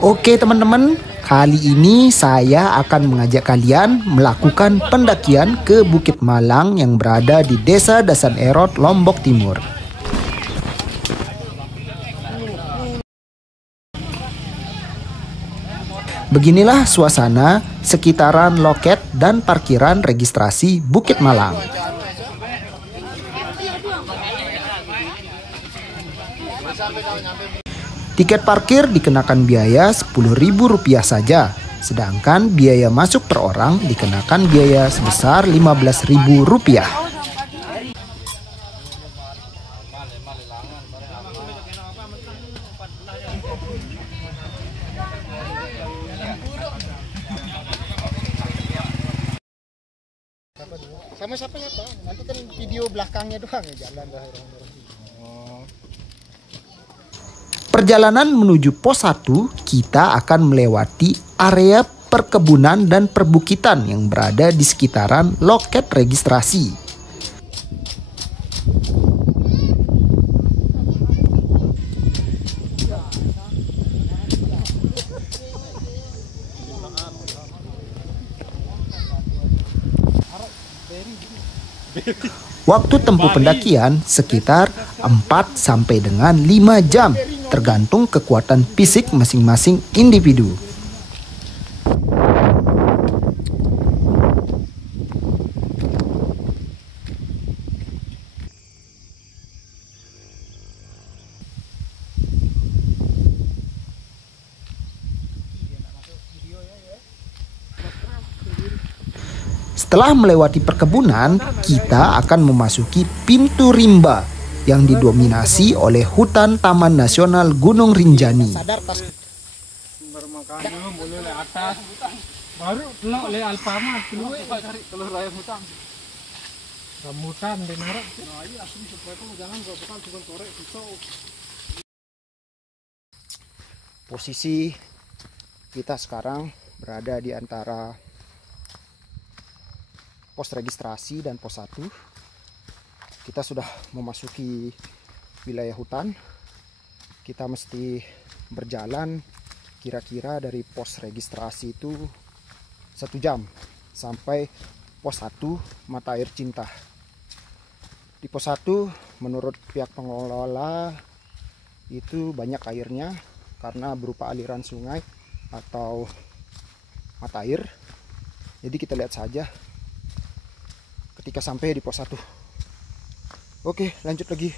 Oke teman-teman, kali ini saya akan mengajak kalian melakukan pendakian ke Bukit Malang yang berada di Desa Dasan Erot, Lombok Timur. Beginilah suasana sekitaran loket dan parkiran registrasi Bukit Malang. Tiket parkir dikenakan biaya Rp10.000 saja, sedangkan biaya masuk per orang dikenakan biaya sebesar Rp15.000. Sama siapa ya Pak? Nanti kan video belakangnya doang ya jalan dah. Perjalanan menuju pos 1, kita akan melewati area perkebunan dan perbukitan yang berada di sekitaran loket registrasi. Waktu tempuh pendakian sekitar 4 sampai dengan 5 jam, tergantung kekuatan fisik masing-masing individu. Setelah melewati perkebunan, kita akan memasuki pintu rimba yang didominasi oleh hutan Taman Nasional Gunung Rinjani. Posisi kita sekarang berada di antara pos registrasi dan pos 1. Kita sudah memasuki wilayah hutan. Kita mesti berjalan kira-kira dari pos registrasi itu 1 jam sampai pos 1 Mata Air Cinta. Di pos 1 menurut pihak pengelola itu banyak airnya karena berupa aliran sungai atau mata air. Jadi kita lihat saja ketika sampai di pos 1. Oke, lanjut lagi.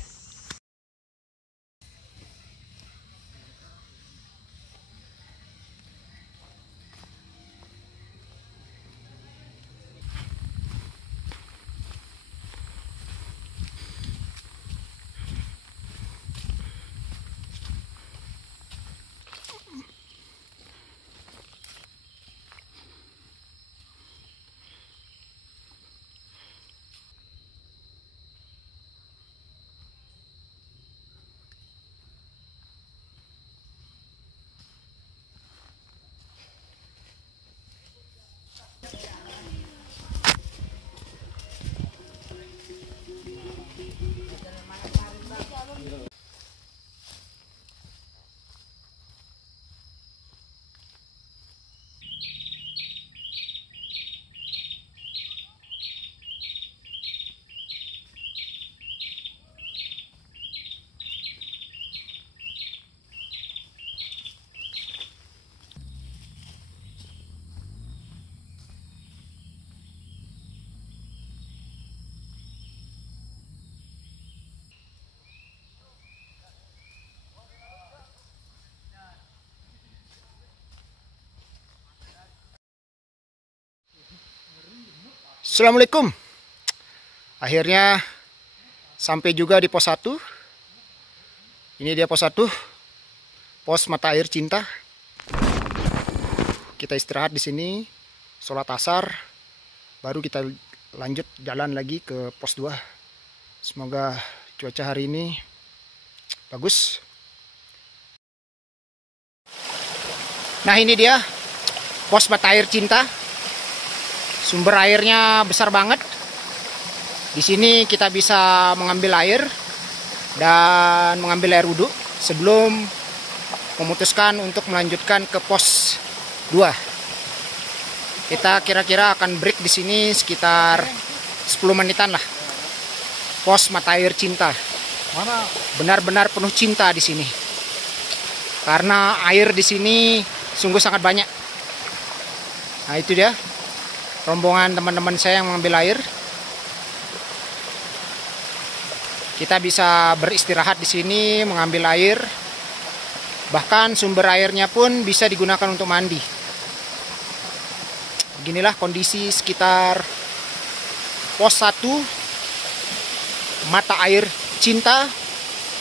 Assalamualaikum. Akhirnya sampai juga di pos 1. Ini dia pos 1, pos Mata Air Cinta. Kita istirahat di sini, sholat asar, baru kita lanjut jalan lagi ke pos 2. Semoga cuaca hari ini bagus. Nah, ini dia pos Mata Air Cinta. Sumber airnya besar banget. Di sini kita bisa mengambil air dan mengambil air wudhu sebelum memutuskan untuk melanjutkan ke pos 2. Kita kira-kira akan break di sini sekitar 10 menitan lah. Pos mata air cinta. Benar-benar penuh cinta di sini. Karena air di sini sungguh sangat banyak. Nah, itu dia rombongan teman-teman saya yang mengambil air. Kita bisa beristirahat di sini, mengambil air. Bahkan sumber airnya pun bisa digunakan untuk mandi. Beginilah kondisi sekitar pos 1 mata air cinta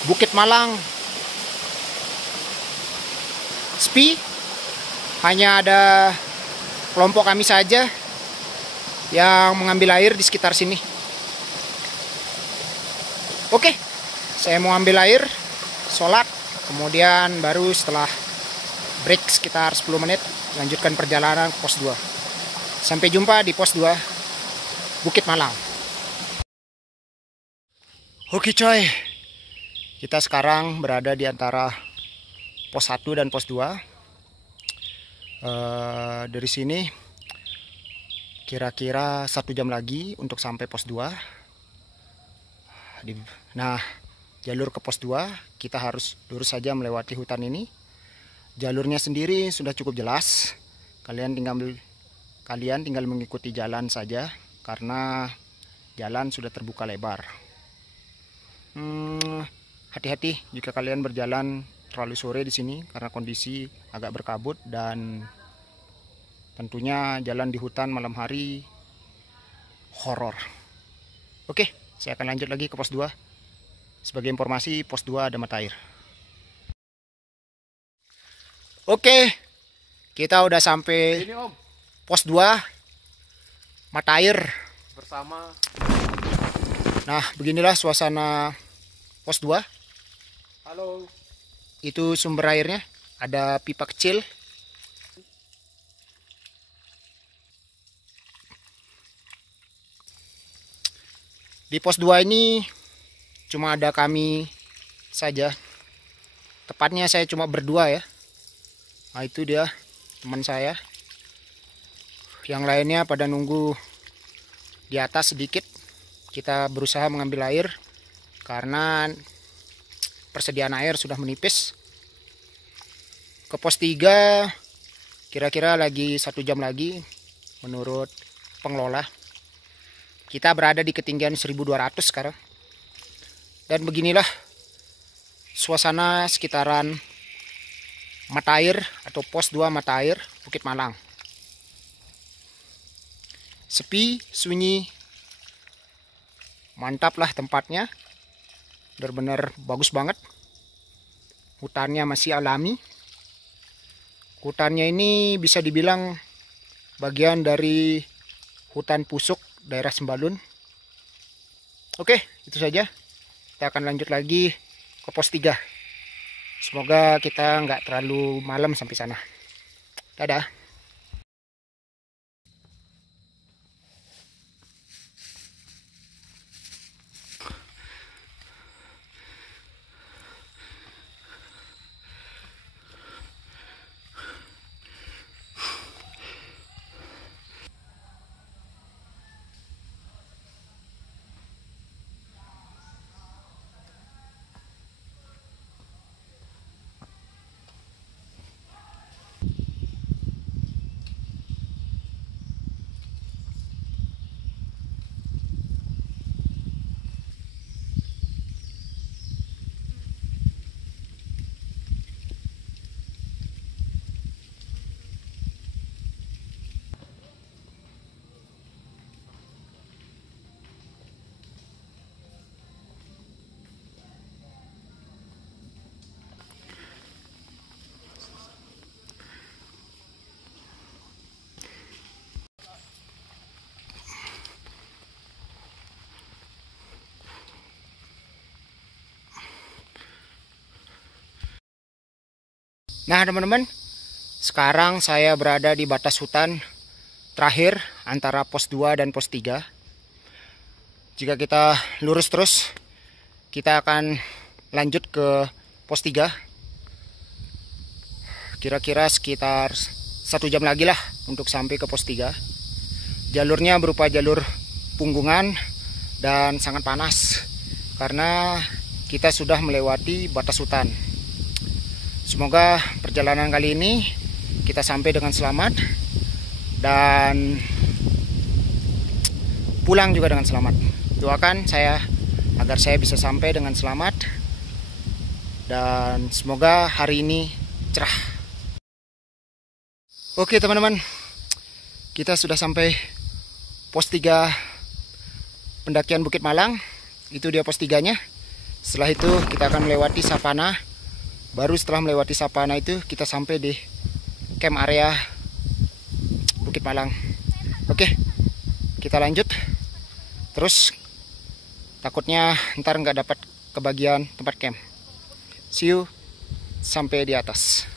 Bukit Malang. Sepi, hanya ada kelompok kami saja yang mengambil air di sekitar sini. Oke, saya mau ambil air, sholat, kemudian baru setelah break sekitar 10 menit lanjutkan perjalanan ke pos 2. Sampai jumpa di pos 2 Bukit Malang. Oke coy, kita sekarang berada di antara pos 1 dan pos 2. Dari sini kira-kira 1 jam lagi untuk sampai pos 2. Nah, jalur ke pos 2 kita harus lurus saja melewati hutan ini. Jalurnya sendiri sudah cukup jelas. Kalian tinggal mengikuti jalan saja karena jalan sudah terbuka lebar. Hati-hati jika kalian berjalan terlalu sore di sini karena kondisi agak berkabut dan tentunya jalan di hutan malam hari horor. Oke, saya akan lanjut lagi ke pos 2. Sebagai informasi, pos 2 ada mata air. Oke, kita udah sampai Ini Om, pos 2 mata air. bersama. Nah, beginilah suasana pos 2. Halo. Itu sumber airnya, ada pipa kecil. Di pos 2 ini cuma ada kami saja. Tepatnya saya cuma berdua ya. Nah, itu dia teman saya. Yang lainnya pada nunggu di atas sedikit. Kita berusaha mengambil air karena persediaan air sudah menipis. Ke pos 3 kira-kira lagi 1 jam lagi menurut pengelola. Kita berada di ketinggian 1200 sekarang. Dan beginilah suasana sekitaran mata air atau pos 2 mata air Bukit Malang. Sepi, sunyi. Mantap lah tempatnya. Benar-benar bagus banget. Hutannya masih alami. Hutannya ini bisa dibilang bagian dari hutan pusuk daerah Sembalun. Oke, itu saja. Kita akan lanjut lagi ke pos 3. Semoga kita nggak terlalu malam sampai sana. Dadah. Nah teman-teman, sekarang saya berada di batas hutan terakhir antara pos 2 dan pos 3. Jika kita lurus terus, kita akan lanjut ke pos 3. Kira-kira sekitar 1 jam lagi lah untuk sampai ke pos 3. Jalurnya berupa jalur punggungan dan sangat panas karena kita sudah melewati batas hutan. Semoga perjalanan kali ini kita sampai dengan selamat dan pulang juga dengan selamat. Doakan saya agar saya bisa sampai dengan selamat dan semoga hari ini cerah. Oke teman-teman, kita sudah sampai pos 3 pendakian Bukit Malang. Itu dia pos 3-nya. Setelah itu kita akan melewati savana. Baru setelah melewati savana itu kita sampai di camp area Bukit Malang. Oke, kita lanjut. Terus takutnya ntar nggak dapat kebagian tempat camp. See you sampai di atas.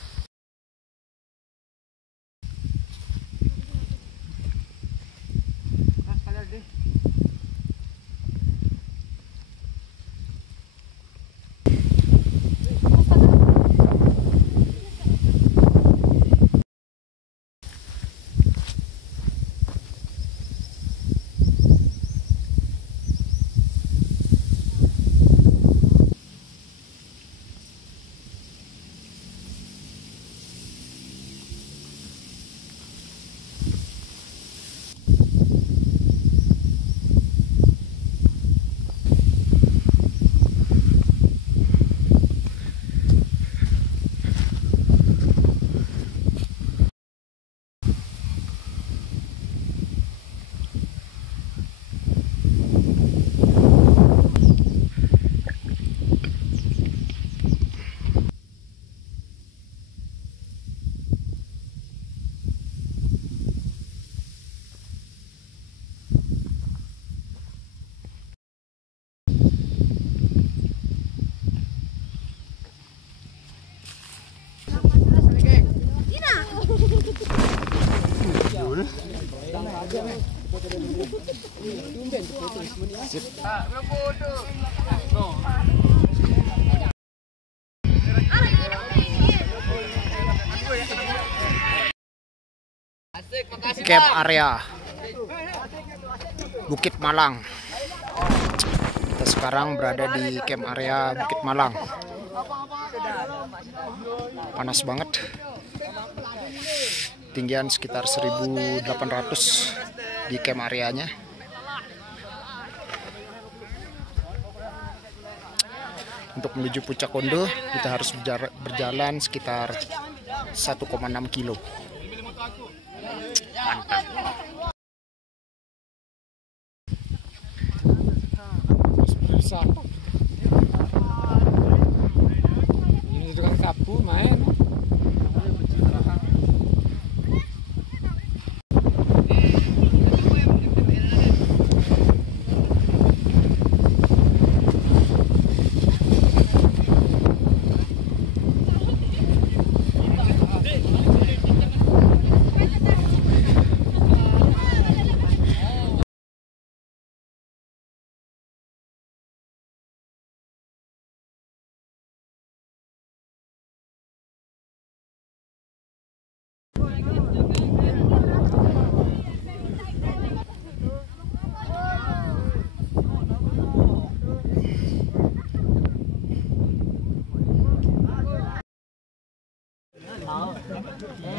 Camp area Bukit Malang. Kita sekarang berada di camp area Bukit Malang. Panas banget. Tinggian sekitar 1.800 di camp areanya. Untuk menuju Puncak Kondo kita harus berjalan sekitar 1,6 kilo. Mantap. Ini tukang sapu main.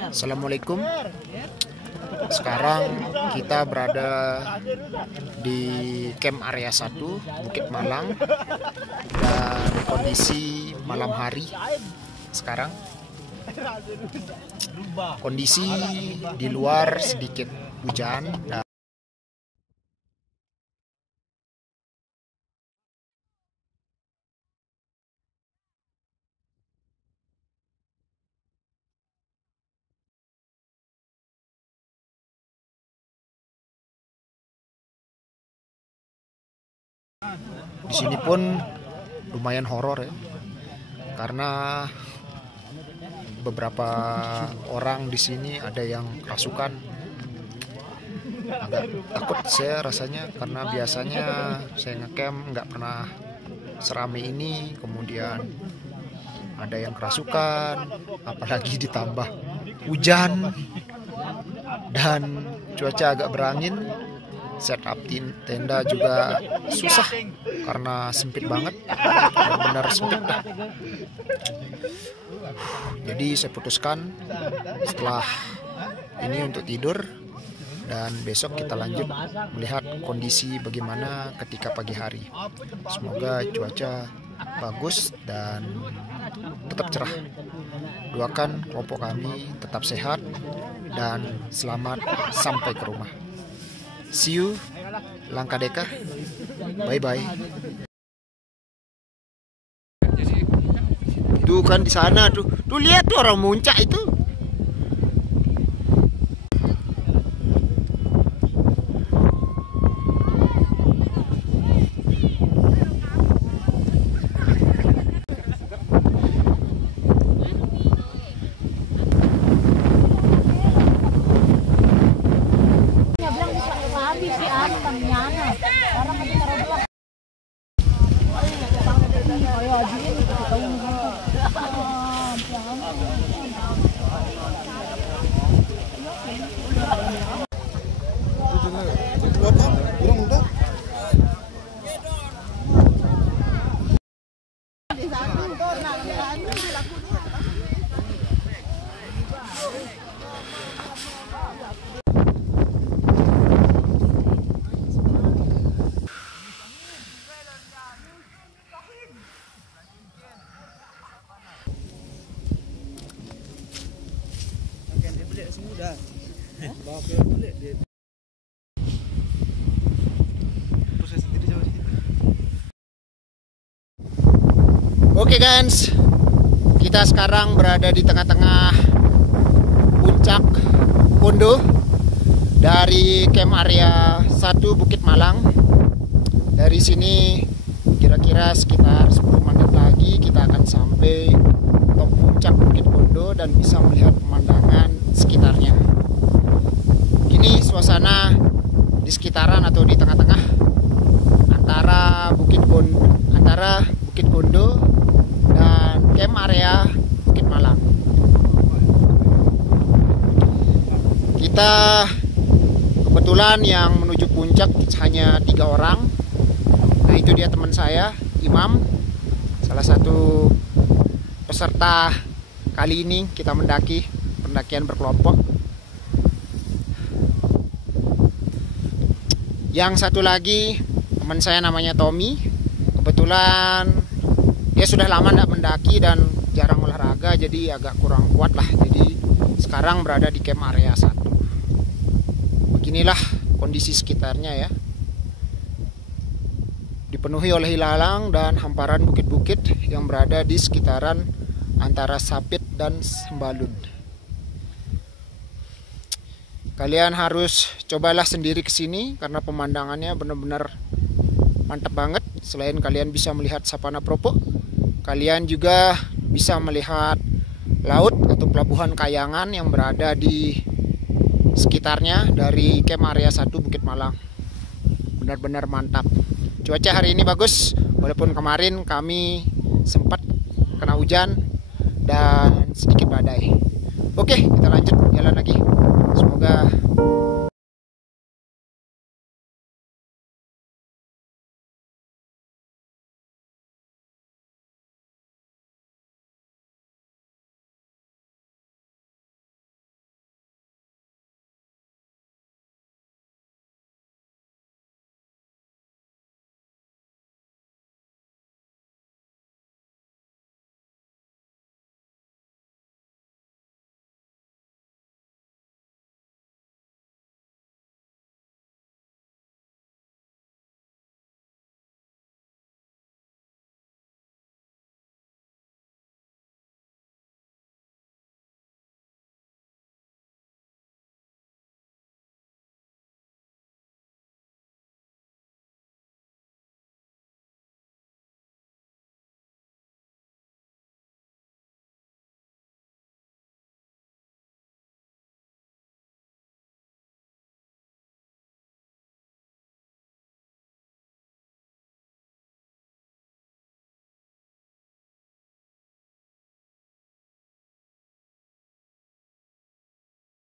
Assalamualaikum. Sekarang kita berada di camp area 1 Bukit Malang dan kondisi malam hari sekarang. Kondisi di luar sedikit hujan dan di sini pun lumayan horor ya, karena beberapa orang di sini ada yang kerasukan. Agak takut saya rasanya karena biasanya saya ngecamp nggak pernah serame ini. Kemudian ada yang kerasukan, apalagi ditambah hujan dan cuaca agak berangin. Setup tenda juga susah karena sempit banget, benar-benar sempit. Jadi saya putuskan setelah ini untuk tidur, dan besok kita lanjut melihat kondisi bagaimana ketika pagi hari. Semoga cuaca bagus dan tetap cerah. Doakan kelompok kami tetap sehat dan selamat sampai ke rumah. See you, Langkah Deka. Bye-bye. Tuh kan di sana tuh. Tuh lihat tuh orang muncak itu. Oke guys, kita sekarang berada di tengah-tengah puncak Kondo dari camp area 1 Bukit Malang. Dari sini kira-kira sekitar 10 menit lagi kita akan sampai top puncak Bukit Kondo dan bisa melihat pemandangan sekitarnya. Ini suasana di sekitaran atau di tengah-tengah antara Bukit Kondo dan camp area Bukit Malang. Kita kebetulan yang menuju puncak hanya 3 orang. Nah itu dia teman saya, Imam, salah satu peserta kali ini kita mendaki pendakian berkelompok. Yang satu lagi teman saya namanya Tommy. Kebetulan dia sudah lama tidak mendaki dan jarang olahraga, jadi agak kurang kuat lah. Jadi sekarang berada di camp area 1. Beginilah kondisi sekitarnya ya. Dipenuhi oleh ilalang dan hamparan bukit-bukit yang berada di sekitaran antara Sapit dan Sembalun. Kalian harus cobalah sendiri ke sini karena pemandangannya benar-benar mantap banget. Selain kalian bisa melihat Sapana Propo, kalian juga bisa melihat laut atau pelabuhan Kayangan yang berada di sekitarnya dari camp area 1 Bukit Malang. Benar-benar mantap. Cuaca hari ini bagus, walaupun kemarin kami sempat kena hujan dan sedikit badai. Oke, kita lanjut jalan lagi.